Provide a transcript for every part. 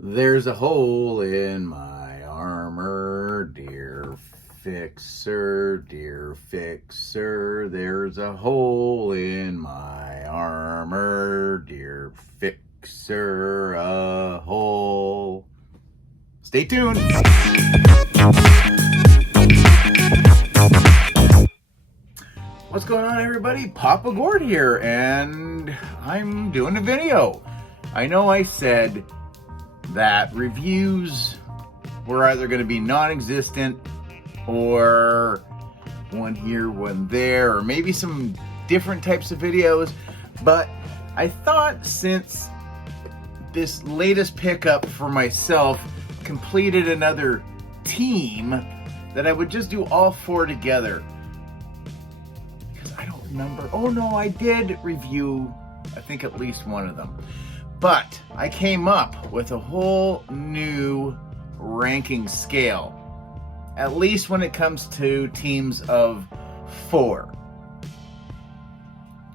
There's a hole in my armor, dear fixer, dear fixer. There's a hole in my armor, dear fixer, a hole. Stay tuned. What's going on, everybody? Papa Gord here, and I'm doing a video. I know I said that reviews were either going to be non-existent or one here, one there, or maybe some different types of videos, but I thought since this latest pickup for myself completed another team that I would just do all four together. Because I don't remember. Oh no, I did review, I think, at least one of them. But I came up with a whole new ranking scale, at least when it comes to teams of 4.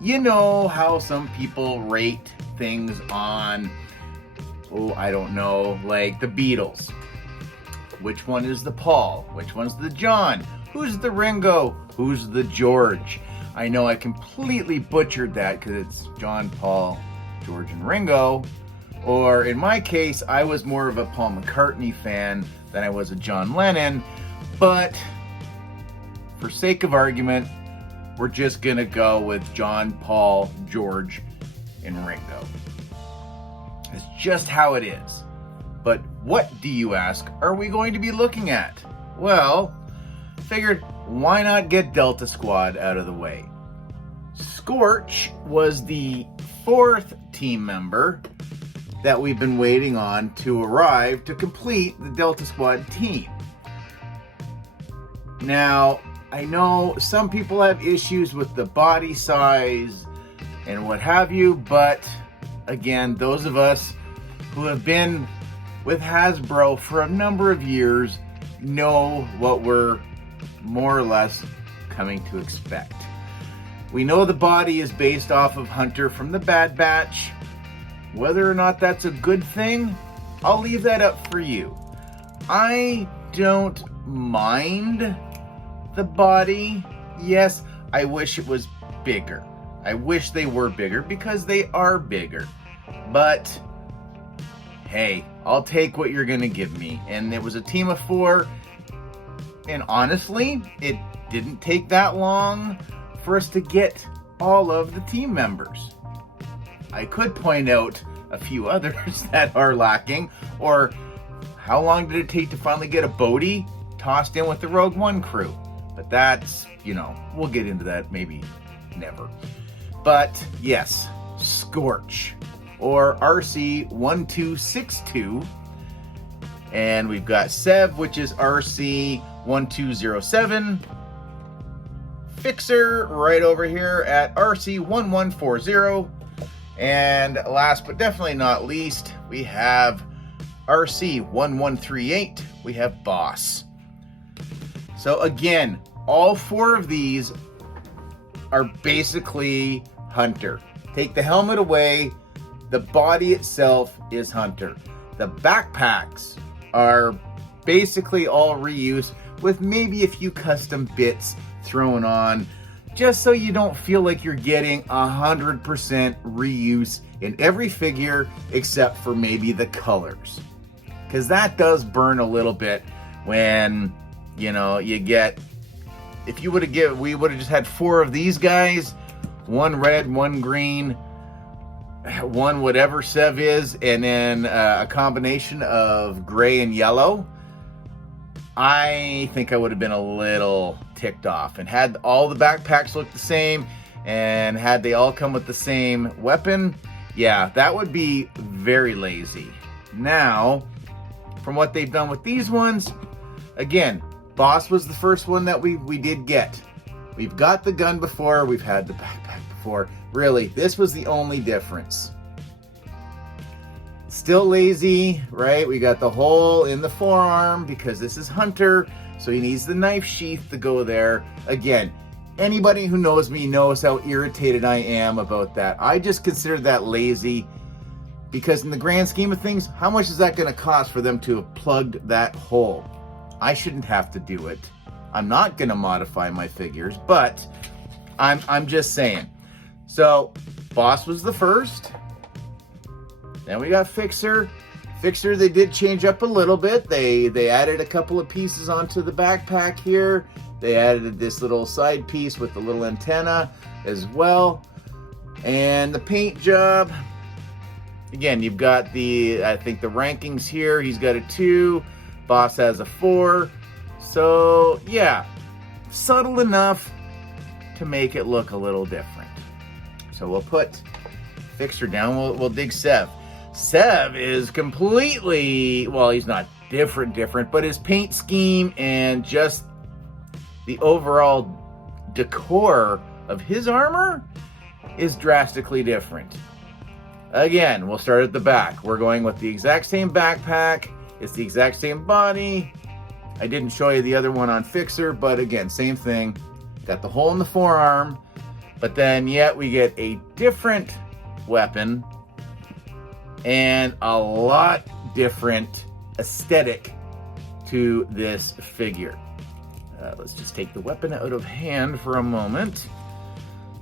You know how some people rate things on, I don't know, like the Beatles. Which one is the Paul? Which one's the John? Who's the Ringo? Who's the George? I know I completely butchered that because it's John, Paul, George, and Ringo. Or in my case, I was more of a Paul McCartney fan than I was a John Lennon. But for sake of argument, we're just gonna go with John, Paul, George, and Ringo. It's just how it is. But what, do you ask, are we going to be looking at? Well, figured why not get Delta Squad out of the way. Scorch was the 4th team member that we've been waiting on to arrive to complete the Delta Squad team. Now, I know some people have issues with the body size and what have you, but again, those of us who have been with Hasbro for a number of years know what we're more or less coming to expect. We know the body is based off of Hunter from the Bad Batch. Whether or not that's a good thing, I'll leave that up for you. I don't mind the body. Yes, I wish it was bigger. I wish they were bigger because they are bigger. But hey, I'll take what you're gonna give me. And it was a team of 4. And honestly, it didn't take that long for us to get all of the team members. I could point out a few others that are lacking, or how long did it take to finally get a Bodhi tossed in with the Rogue One crew? But that's, we'll get into that maybe never. But yes, Scorch, or RC1262. And we've got Sev, which is RC1207. Fixer right over here at RC1140. And last but definitely not least, we have RC1138. We have Boss. So again, all 4 of these are basically Hunter. Take the helmet away, the body itself is Hunter. The backpacks are basically all reuse with maybe a few custom bits thrown on, just so you don't feel like you're getting 100% reuse in every figure except for maybe the colors. Because that does burn a little bit when, you get, if you we would have just had 4 of these guys, 1 red, 1 green, 1 whatever Sev is, and then a combination of gray and yellow. I think I would have been a little ticked off. And had all the backpacks look the same, and had they all come with the same weapon, yeah, that would be very lazy. Now, from what they've done with these ones, again, Boss was the first one that we did get. We've got the gun before, we've had the backpack before. Really, this was the only difference. Still lazy, right? We got the hole in the forearm because this is Hunter, so he needs the knife sheath to go there. Again, anybody who knows me knows how irritated I am about that. I just consider that lazy. Because in the grand scheme of things, how much is that going to cost for them to have plugged that hole? I shouldn't have to do it. I'm not going to modify my figures, but I'm just saying. So Boss was the first. Then we got Fixer. Fixer, they did change up a little bit. They added a couple of pieces onto the backpack here. They added this little side piece with the little antenna as well. And the paint job, again, you've got I think the rankings here. He's got a 2. Boss has a 4. So, yeah, subtle enough to make it look a little different. So we'll put Fixer down. We'll dig Sev. Sev is completely, well, he's not different, but his paint scheme and just the overall decor of his armor is drastically different. Again, we'll start at the back. We're going with the exact same backpack. It's the exact same body. I didn't show you the other one on Fixer, but again, same thing. Got the hole in the forearm, but then yet we get a different weapon and a lot different aesthetic to this figure. Let's just take the weapon out of hand for a moment.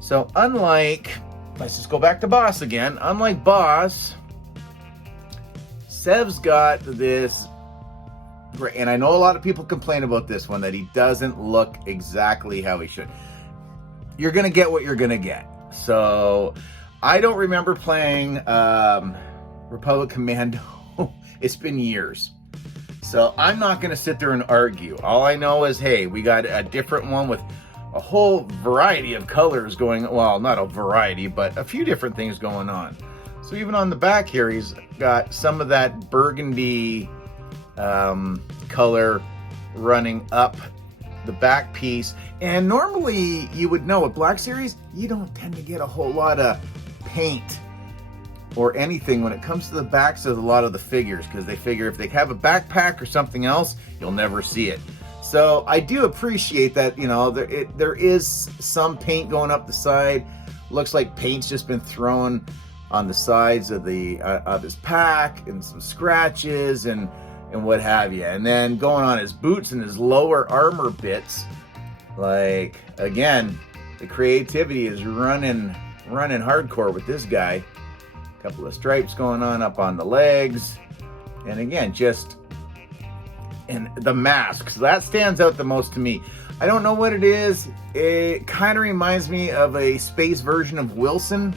So unlike, let's just go back to Boss again. Unlike Boss, Sev's got this, and I know a lot of people complain about this one, that he doesn't look exactly how he should. You're going to get what you're going to get. So I don't remember playing Republic Commando. It's been years. So I'm not going to sit there and argue. All I know is, hey, we got a different one with a whole variety of colors going, well, not a variety, but a few different things going on. So even on the back here, he's got some of that burgundy color running up the back piece. And normally you would know with Black Series, you don't tend to get a whole lot of paint or anything when it comes to the backs of a lot of the figures, because they figure if they have a backpack or something else, you'll never see it. So I do appreciate that, you know, there is some paint going up the side. Looks like paint's just been thrown on the sides of his pack, and some scratches and what have you. And then going on his boots and his lower armor bits, like, again, the creativity is running hardcore with this guy. A couple of stripes going on up on the legs. And again, and the masks, that stands out the most to me. I don't know what it is. It kind of reminds me of a space version of Wilson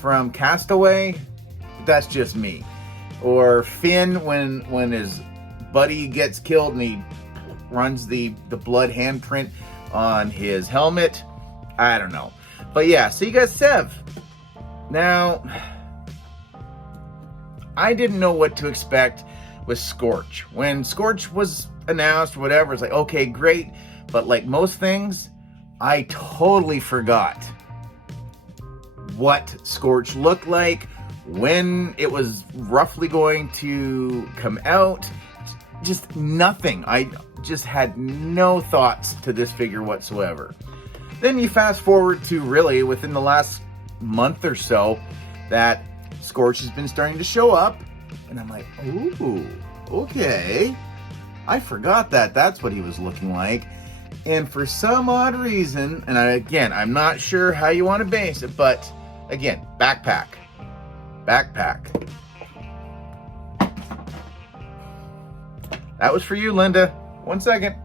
from Castaway. But that's just me. Or Finn when his buddy gets killed and he runs the blood handprint on his helmet. I don't know. But yeah, so you got Sev. Now, I didn't know what to expect with Scorch. When Scorch was announced, whatever, it's like, okay, great. But like most things, I totally forgot what Scorch looked like, when it was roughly going to come out. Just nothing. I just had no thoughts to this figure whatsoever. Then you fast forward to really within the last month or so that Scorch has been starting to show up, and I'm like, ooh, okay. I forgot that's what he was looking like. And for some odd reason, and I'm not sure how you want to base it, but again, backpack. That was for you, Linda. 1 second.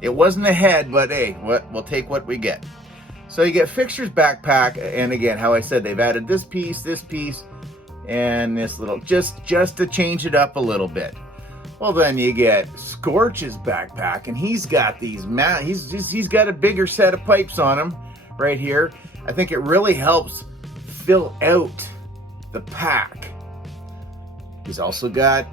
It wasn't a head, but hey, we'll take what we get. So you get Fixer's backpack, and again, how I said, they've added this piece, and this little, just to change it up a little bit. Well, then you get Scorch's backpack, and he's got these he's got a bigger set of pipes on him right here. I think it really helps fill out the pack. He's also got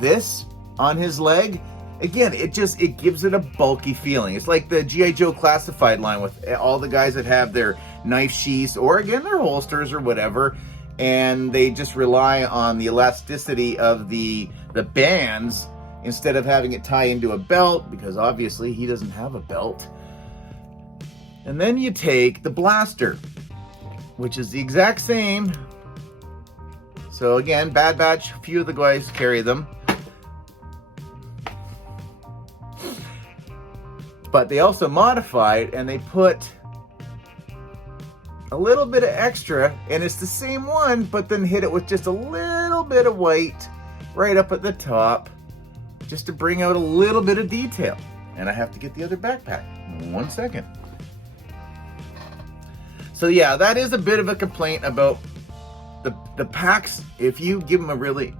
this on his leg. Again, it gives it a bulky feeling. It's like the G.I. Joe Classified line with all the guys that have their knife sheaths or, again, their holsters or whatever, and they just rely on the elasticity of the bands instead of having it tie into a belt, because obviously he doesn't have a belt. And then you take the blaster, which is the exact same. So again, Bad Batch, a few of the guys carry them. But they also modified and they put a little bit of extra, and it's the same one, but then hit it with just a little bit of white right up at the top, just to bring out a little bit of detail. And I have to get the other backpack. 1 second. So yeah, that is a bit of a complaint about the packs. If you give them a really,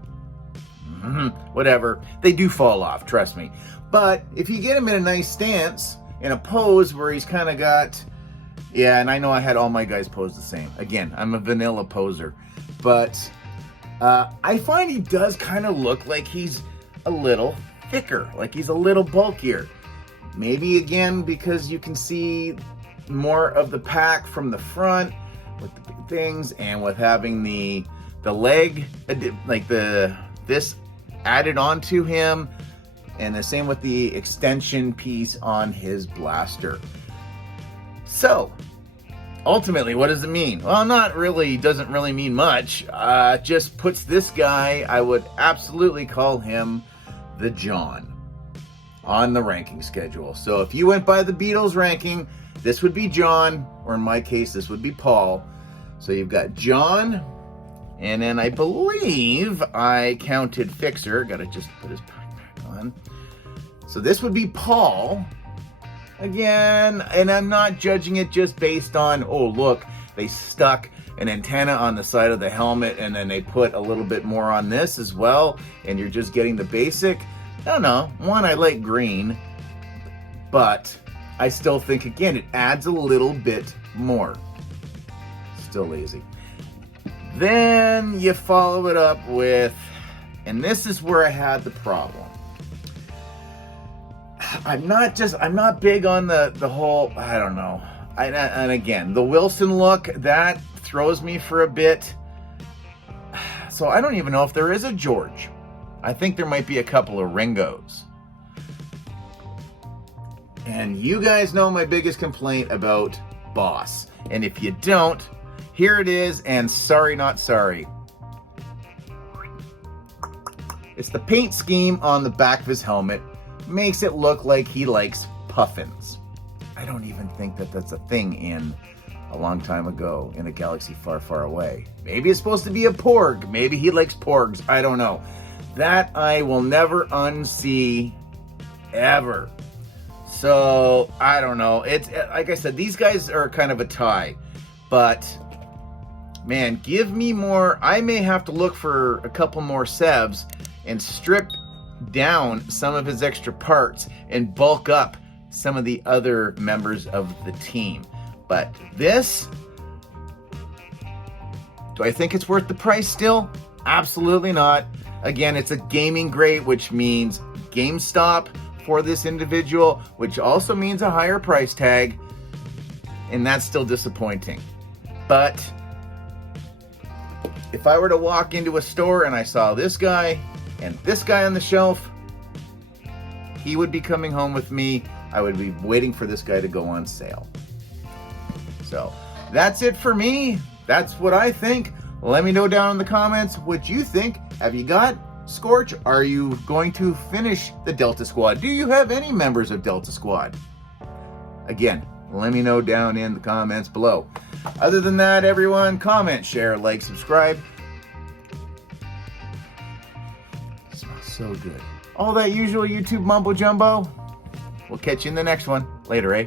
whatever, they do fall off, trust me. But if you get him in a nice stance, in a pose where he's kind of got, yeah, and I know I had all my guys pose the same. Again, I'm a vanilla poser. But I find he does kind of look like he's a little thicker, like he's a little bulkier. Maybe again, because you can see more of the pack from the front with the big things, and with having the leg, like this added onto him, and the same with the extension piece on his blaster. So ultimately, what does it mean? Well, not really, doesn't really mean much. Just puts this guy, I would absolutely call him the John on the ranking schedule. So if you went by the Beatles ranking, this would be John, or in my case, this would be Paul. So you've got John, and then I believe I counted Fixer. Gotta just put his backpack on. So this would be Paul. Again, and I'm not judging it just based on, oh, look, they stuck an antenna on the side of the helmet and then they put a little bit more on this as well, and you're just getting the basic. I don't know. One, I like green, but I still think, again, it adds a little bit more. Still lazy. Then you follow it up with, and this is where I had the problem. I'm not big on the whole, I don't know. And again, the Wilson look, that throws me for a bit. So I don't even know if there is a George. I think there might be a couple of Ringos. And you guys know my biggest complaint about Boss. And if you don't, here it is, and sorry not sorry. It's the paint scheme on the back of his helmet. Makes it look like he likes puffins. I don't even think that that's a thing in a long time ago in a galaxy far, far away. Maybe it's supposed to be a porg. Maybe he likes porgs. I don't know. That I will never unsee ever. So I don't know. It's like I said, these guys are kind of a tie, but man, give me more. I may have to look for a couple more Sevs and strip down some of his extra parts and bulk up some of the other members of the team. But this, do I think it's worth the price still? Absolutely not. Again, it's a gaming grade, which means GameStop for this individual, which also means a higher price tag, and that's still disappointing. But if I were to walk into a store and I saw this guy and this guy on the shelf, he would be coming home with me. I would be waiting for this guy to go on sale. So that's it for me. That's what I think. Let me know down in the comments what you think. Have you got Scorch? Are you going to finish the Delta Squad? Do you have any members of Delta Squad? Again, let me know down in the comments below. Other than that, everyone, comment, share, like, subscribe. It smells so good. All that usual YouTube mumbo jumbo. We'll catch you in the next one. Later, eh?